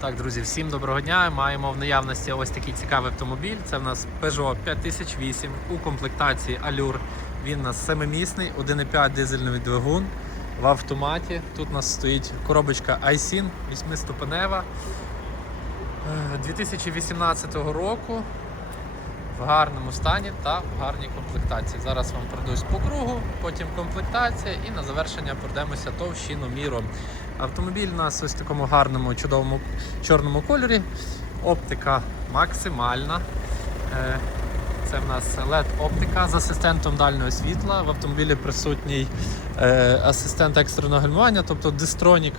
Так, друзі, всім доброго дня. Маємо в наявності ось такий цікавий автомобіль. Це в нас Peugeot 5008 у комплектації Allure. Він у нас семимісний, 1,5 дизельний двигун в автоматі. Тут у нас стоїть коробочка iSyn 8-ступенева е, 2018 року. В гарному стані та в гарній комплектації. Зараз вам пройдусь по кругу, потім комплектація і на завершення пройдемося товщину міром. Автомобіль у нас ось в такому гарному, чудовому чорному кольорі. Оптика максимальна. Е, Це в нас LED-оптика з асистентом дальнього світла. В автомобілі присутній е, асистент екстреного гальмування, тобто дистронік.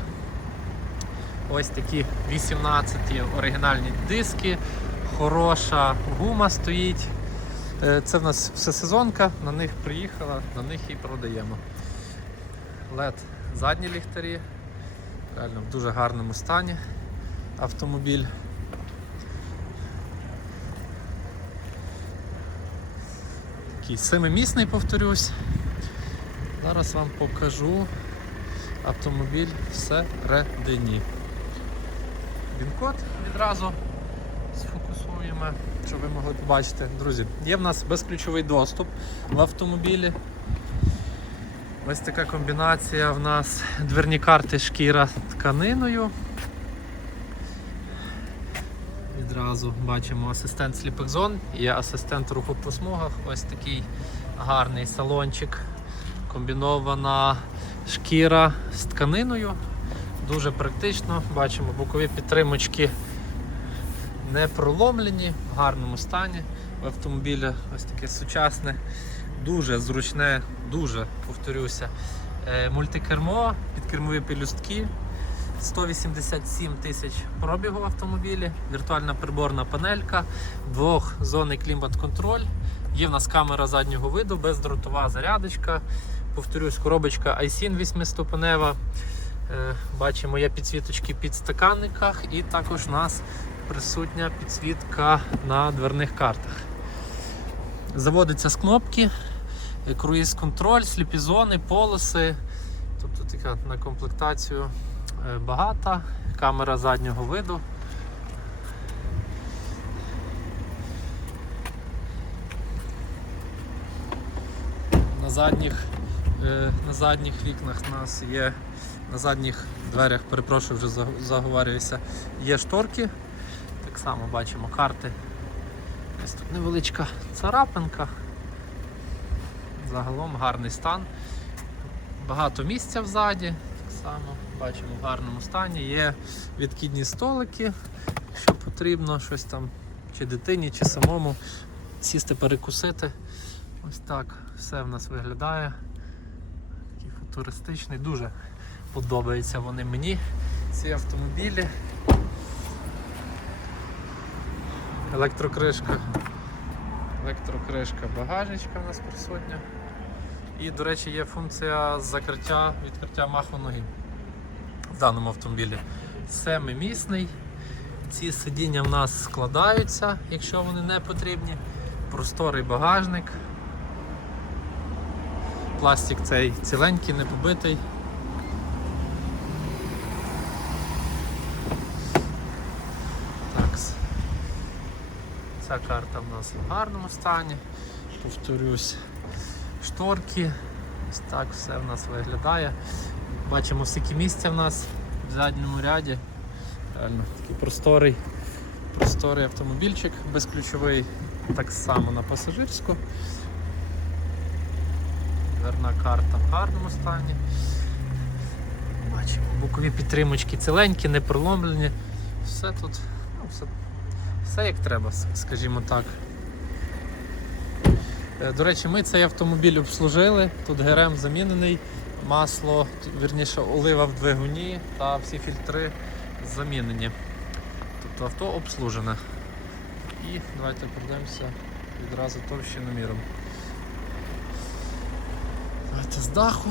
Ось такі 18 оригінальні диски, хороша гума стоїть. Е, Це в нас всесезонка, на них приїхала, на них і продаємо. LED задні ліхтарі. Реально в дуже гарному стані автомобіль. Такий семимісний, повторюсь. Зараз вам покажу автомобіль всередині. Він-код відразу сфокусуємо, щоб ви могли побачити. Друзі, є в нас безключовий доступ в автомобілі. Ось така комбінація в нас дверні карти шкіра тканиною. Відразу бачимо асистент Sleeping Zone, є асистент руху по смугах. Ось такий гарний салончик. Комбінована шкіра з тканиною. Дуже практично. Бачимо бокові підтримочки не проломлені, в гарному стані. В автомобілі ось таке сучасне, дуже зручне, дуже повторюся. е, Мультикермо, підкермові пелюстки. 187 тисяч пробігу в автомобілі, віртуальна приборна панелька, двохзонний клімат-контроль. Є в нас камера заднього виду, бездротова зарядочка. Повторюсь, коробочка iSyn 8-ступенева. Е, Бачимо, є підсвіточки під стаканниках, і також у нас присутня підсвітка на дверних картах. Заводиться з кнопки, е, круїз-контроль, сліпізони, полоси. Тобто така на комплектацію е, багата, камера заднього виду. На задніх, е, на задніх вікнах у нас є, на задніх дверях, перепрошую, вже за- заговарююся, є шторки. Так само бачимо карти. Ось тут невеличка царапинка. Загалом гарний стан. Багато місця взаді. Так само бачимо в гарному стані. Є відкидні столики, що потрібно, щось там чи дитині, чи самому сісти перекусити. Ось так все в нас виглядає. Такий футуристичний, дуже подобаються вони мені, ці автомобілі. Електрокришка. Електрокришка багажечка у нас присутня. І, до речі, є функція закриття, відкриття маху ноги в даному автомобілі. Семимісний. Ці сидіння в нас складаються, якщо вони не потрібні. Просторий багажник. Пластик цей ціленький, не побитий. Так. Ця карта в нас в гарному стані. Повторюсь, шторки. Ось так все в нас виглядає. Бачимо, скільки місця в нас в задньому ряді. Реально такий просторий, просторий автомобільчик безключовий, так само на пасажирську. Дверна карта в гарному стані. Бачимо, бокові підтримочки ціленькі, не проломлені. Все тут, ну, все, все як треба, скажімо так. Е, До речі, ми цей автомобіль обслужили. Тут ГРМ замінений, масло, вірніше, олива в двигуні та всі фільтри замінені. Тобто авто обслужене. І давайте пройдемося відразу товщиноміром. Давайте з даху.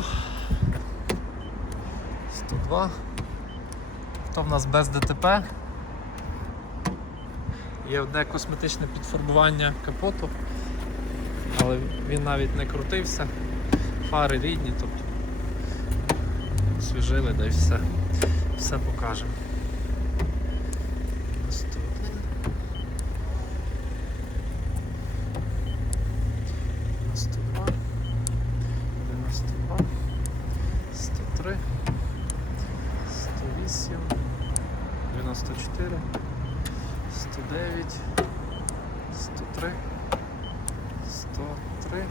102. Авто в нас без ДТП. Є одне косметичне підфарбування капоту, але він навіть не крутився, фари рідні, тобто освіжили да й все. Все покажемо. Наступне. 92, 103, 108, 94. 109, 103, 103,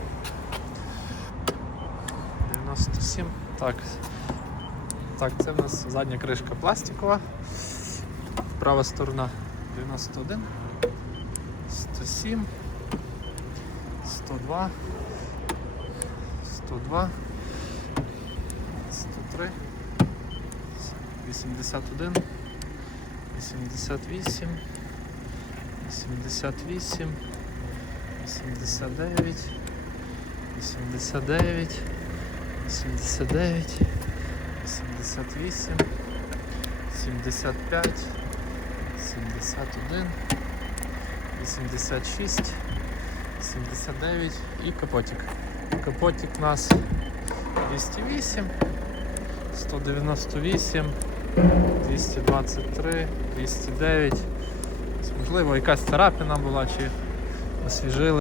97. Так. Так, це в нас задня кришка пластикова. Права сторона 91, 107, 102, 102, 103, 81, 88, 88, 89, 89, 89, 88, 75, 71, 86, 79 і капотик. Капотик у нас 208, 198, 223, 209. Можливо, якась царапина була чи освіжили.